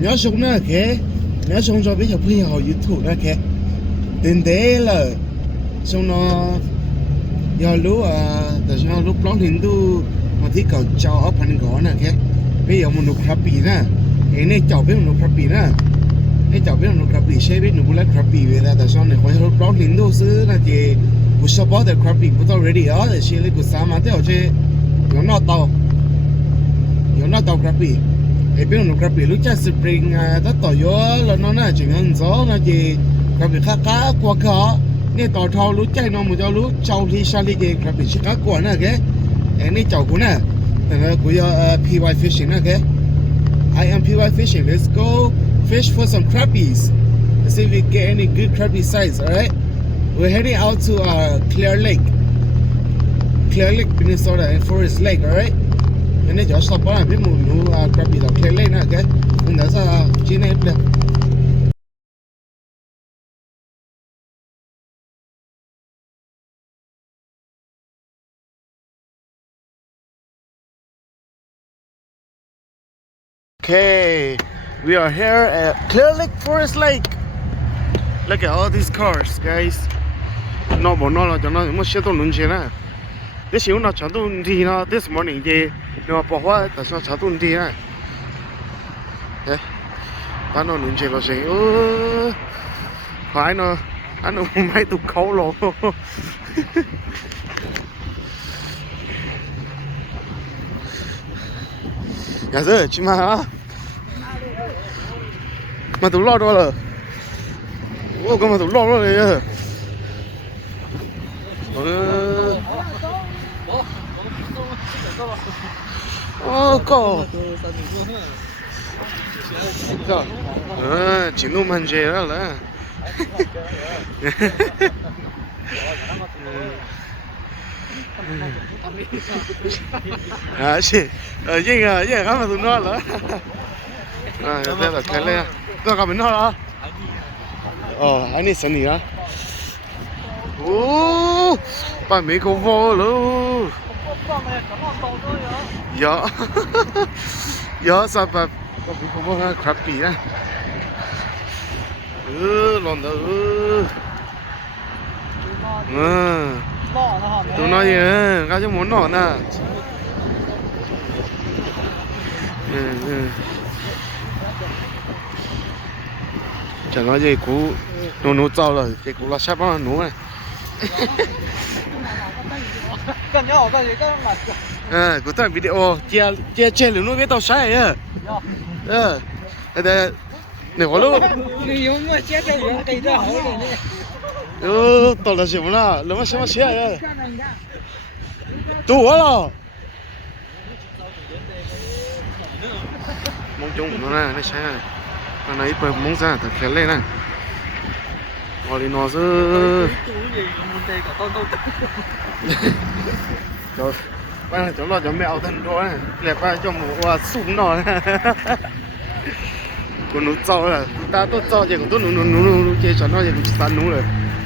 nhớ xuống nữa cái nhớ xuống cho biết cho phi họ YouTube nữa cái đến đấy là xong nó giờ lúc tại sao lúc đó thì tôi mà thích cầu cho ở phần gõ nè cái bây giờ một nụ crab bì nè cái này chảo biết một nụ crab bì nè cái chảo biết một nụ crab bì sẽ biết nụ crab bì về là tại sao này hồi lúc đó thì tôiซื้อlà chỉกูชอบบอกแต่ crab bì กูต้อง ready อ๋อแต่เชื่อเลยกูสามารถที่จะ有那道 crab bìไอ้เป็นนกกระปีรู้จักสปริงถ้าต่อยแล้วน้องน่าจะเงินซ้อนนะจีกระปีข้ากว่าเขาเนี่ยต่อเท่ารู้ใจน้องมันจะรู้เจ้าที่ชาลีเกกระปีชิคากว่านะแกไอ้นี่เจ้ากูนะแต่กูจะPY fishing นะแก I am PY fishing let's go fish for some crabbies let's see if we get any good crabby size alright we're heading out to Clear Lake Minnesota and Forest Lake alright nên giờ stop bảo là biết một nụ crabby đào kêu lên nè cái nên đã ra chỉ này được Okay, we are here at Clear Lake Forest Lake. Look at all these cars, guys. Nó bỏ nó là cho nó một xe tông lớn xe nè. This is not chatu đi nó this morning gì nó bỏ hoa tại sao chatu đi nè thế bán nó nướng chơi lo gì phải nó anh nó mấy tụ khấu lỗ nhà giờ chỉ mà tụ lo đó là con mà tụ lo đó này có chỉ nuôi man dê đó là chị vậy cái mà tụi nó là đây là cái này tôi gặp nó đó anh ấy xin gì á bà mấy con vô luôn dạ sao bà mấy con vô crabby á lon đó tụi nó gì cái chứ muốn nọ nè chẳng nói gì cú nó trâu rồi cái cú là sắp nó nú này cú ta video chia lửa nuôi với tàu sai à đây này có lúc tàu là gì mà nó mà xe à tu quá rồi mong chung nó nè nó sai nó này phải mong ra thật khéo lên nè rồi nó chứ rồi bây giờ chúng nó cho mèo thân thôi lẹp ra cho một súng nó của nó trâu là ta tốt trâu chỉ của tôi nó chơi cho nó chỉ của ta nó rồi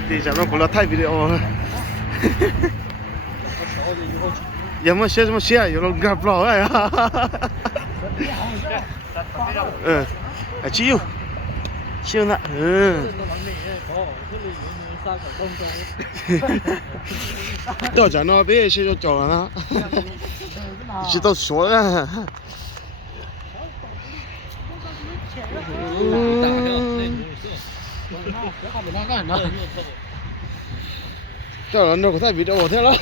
thì cho nó cũng là thay video giờ mà xe giờ nó gặp rồi chiêu nè tôi cho nó biết xe cho trò nó chỉ tao số ra cho nó có thể video thế đó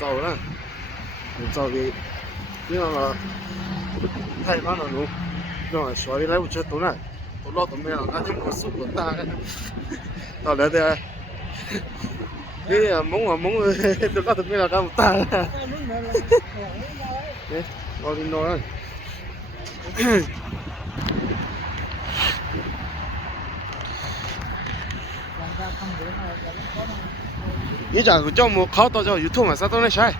trâu đó trâu thì nhưng mà thay nó là đúng rồi xóa đi lấy một chiếc túi này tôi lo tụi mình là ăn trong một số của ta đó là đây cái móng tôi lo tụi mình là ăn một ta đấy rồi đi nói ý chẳng của trong một khó to cho YouTube mà sao tôi nói sai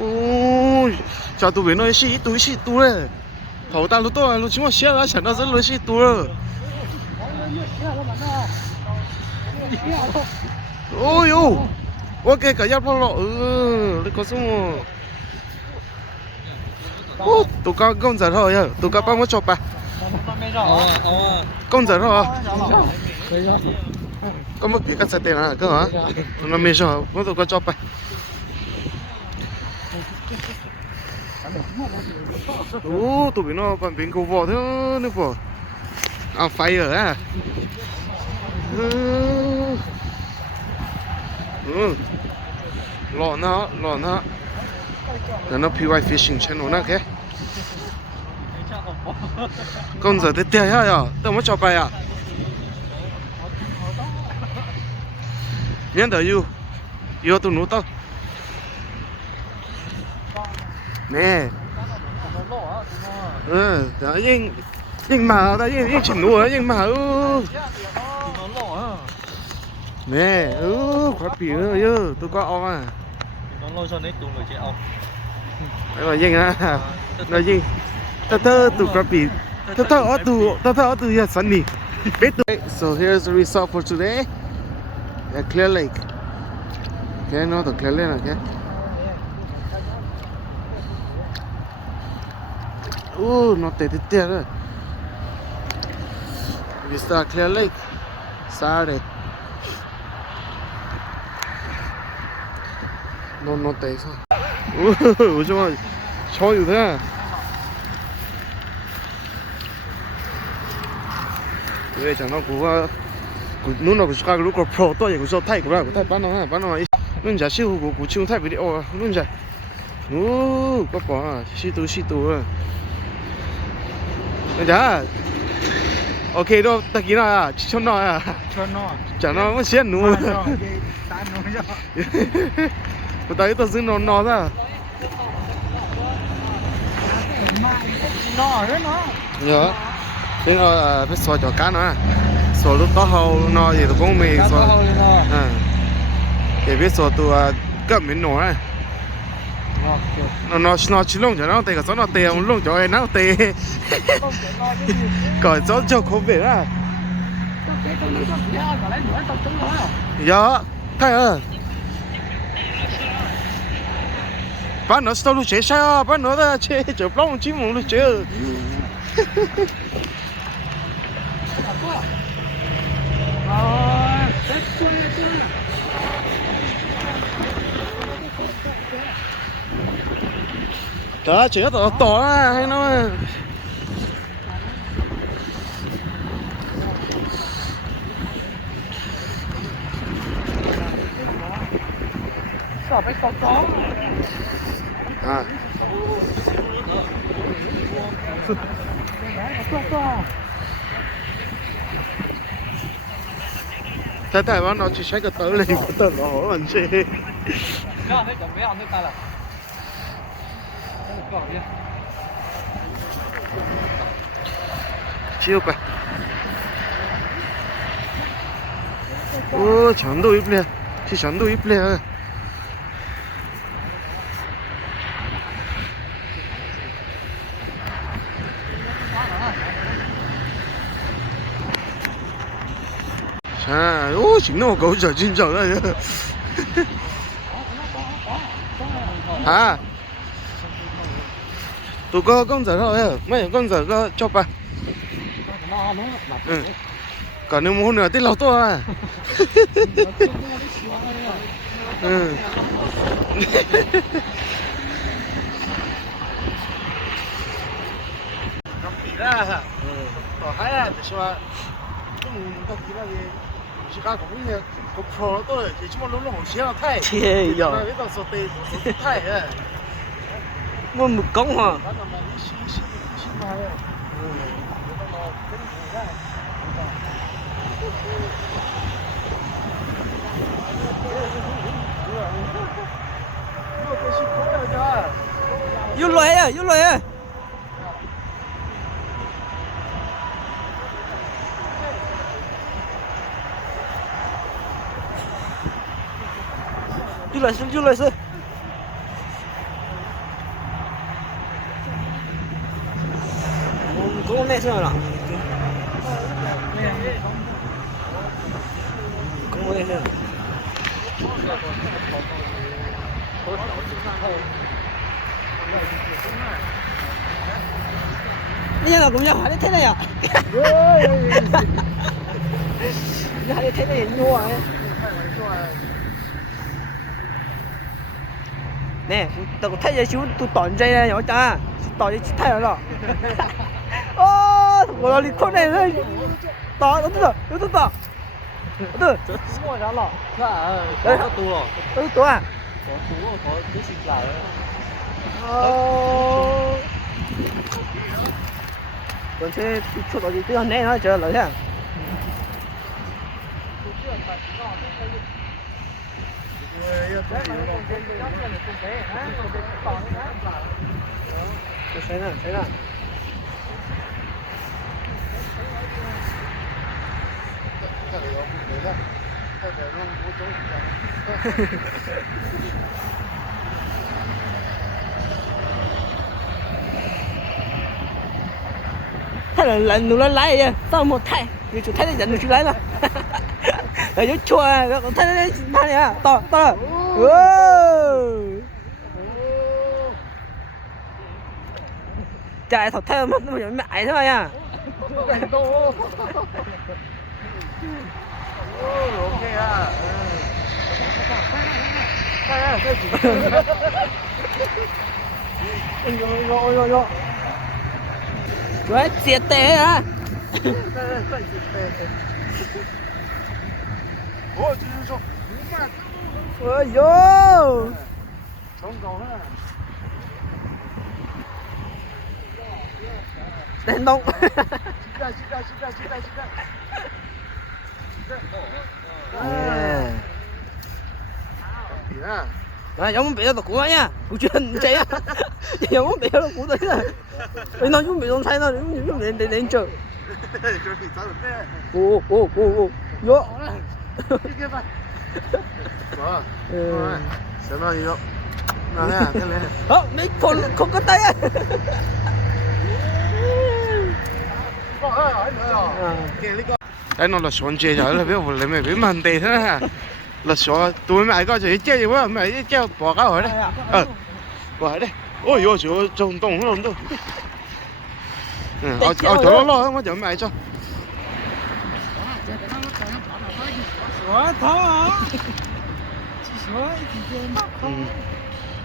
ôi chào tụi nó xí túi đấy thầu ta lúc tôi lúc chúng nó xé ra chẳng nó rất lớn xí túi ôi呦，我给个要跑了，你告诉我，哦，都搞工作好呀，都搞帮我做吧，工作好，có mất việc cái tiền à cơ hả? Nó mê sao? Nó tụi con chọcไป. Tụi nó còn biến cầu vò thế nữa vò. À fire à? Lọ nó. Rồi nó PY Fishing Channel nè cái. Con giờ tới tiền hả? Tao mới chọc bài à? Nhớ đợi yêu tụi nó tao nè đó nhưng mà đó nhưng chỉ nuôi nhưng mà nè khó bị tôi có ông à nó lôi cho nét tụi người chị ông đấy là nhưng à nó nhưng tao tụi có bị tao ở tụi giờ sunny biết tụi so here's the result for today at Clear Lake okay nó từ Clear Lake okay nó tệ tệ rồi we start Clear Lake Saturday nó tệ sao ủa sao mà cho như thế à vậy chẳng nó cũng nó cũng cái lúc có pro tôi cũng sao thay của bán nó nó giả siêu của chiêu thay video nó giả có bỏ xí tu nó giả ok đâu ta kia à cho nó chả nó mới xiên nụ tôi thấy tôi giữ nó ra nhớ thế nó phải xoay cho cá nữa xoay lúc đó hầu nó gì tôi cũng mình xoay để biết xoay tôi cấp miếng nổi nó chỉ lông cho nó tê cái nó tê ông lông cho nó tê cởi gió cho không về á dạ thay à bán nó sao lúc chế sao bán nó ra chế chụp lông chim mùng lúc chế đó chỉ có tỏ ra hay nó phải có à tại tại nó chỉ sai cái tớ lên cái tớ nó làm gì chiêuไป장도 이쁘네 장도 이쁘네 자, 진짜 거기서 진짜 à tụi có con giờ thôi mấy con giờ có cho bà còn nếu muốn nữa thì lâu to à chỉ có cũng như có pro tôi chỉ muốn lúc hồng xíu thay thế giờ biết tao số tê thay à mua một công hả vô lại à vô lại xem có mẹ sao nào có 我也是。你那公交还得推的呀？你还得推的研究啊？nè, tôi thấy giờ chú tôi toàn dây này nhỏ cha, toàn dây thay rồi đó. Ô, tôi đi con này rồi, toàn đúng rồi, đúng rồi. Đúng. mua ra lọ. Đấy, tôi à. Có cái xịt lại. Còn xe chút đó thì tôi nè nó chờ lại ha. Thấy nè. Thế là lần nữa lái vậy, sao một thay, người chủ thấy là dẫn được chú lái mà. Ở chỗ chùa này, còn thấy này à, to. Wow. Chạy thật theo mất nó mẹ thế mà nha. Ok à. Rồi. Chú ấy triệt tệ à. Ủa, chú sao? Ôi vô. Sống cầu ha. Đèn đông. Rồi, giống bị nó của nha. Của chuyện chạy á. Giống bị nó của đấy nè. Nó giống bị nó thay nó giống đến chờ. Ô. Vô. Xem bao nhiêu. Nè, cái này. Mấy con không có tay á. Đấy nó là xoắn chè rồi là biết vừa lấy mày biết màn tê thế này là xoắn tụi mày có gì chơi gì quá mày chơi bỏ cá ở đây bỏ ở đây ôi yo chỗ trồng đông không đâu ở chỗ lo nó chỗ mày cho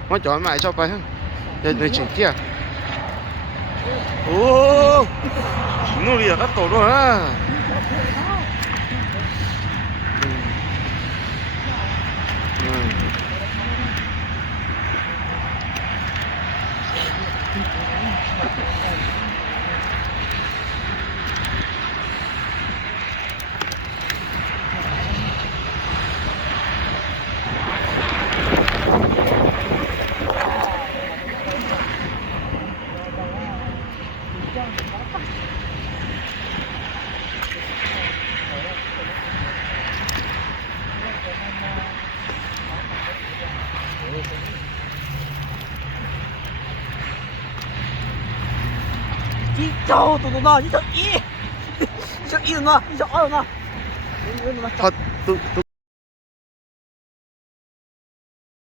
nó chỗ mày cho bay để chỉnh kia ô nó đi ở tổ rồi á Chị cháu tụi nó, chị cháu y. Chị cháu y tụi nó, chị cháu o tụi nó. thật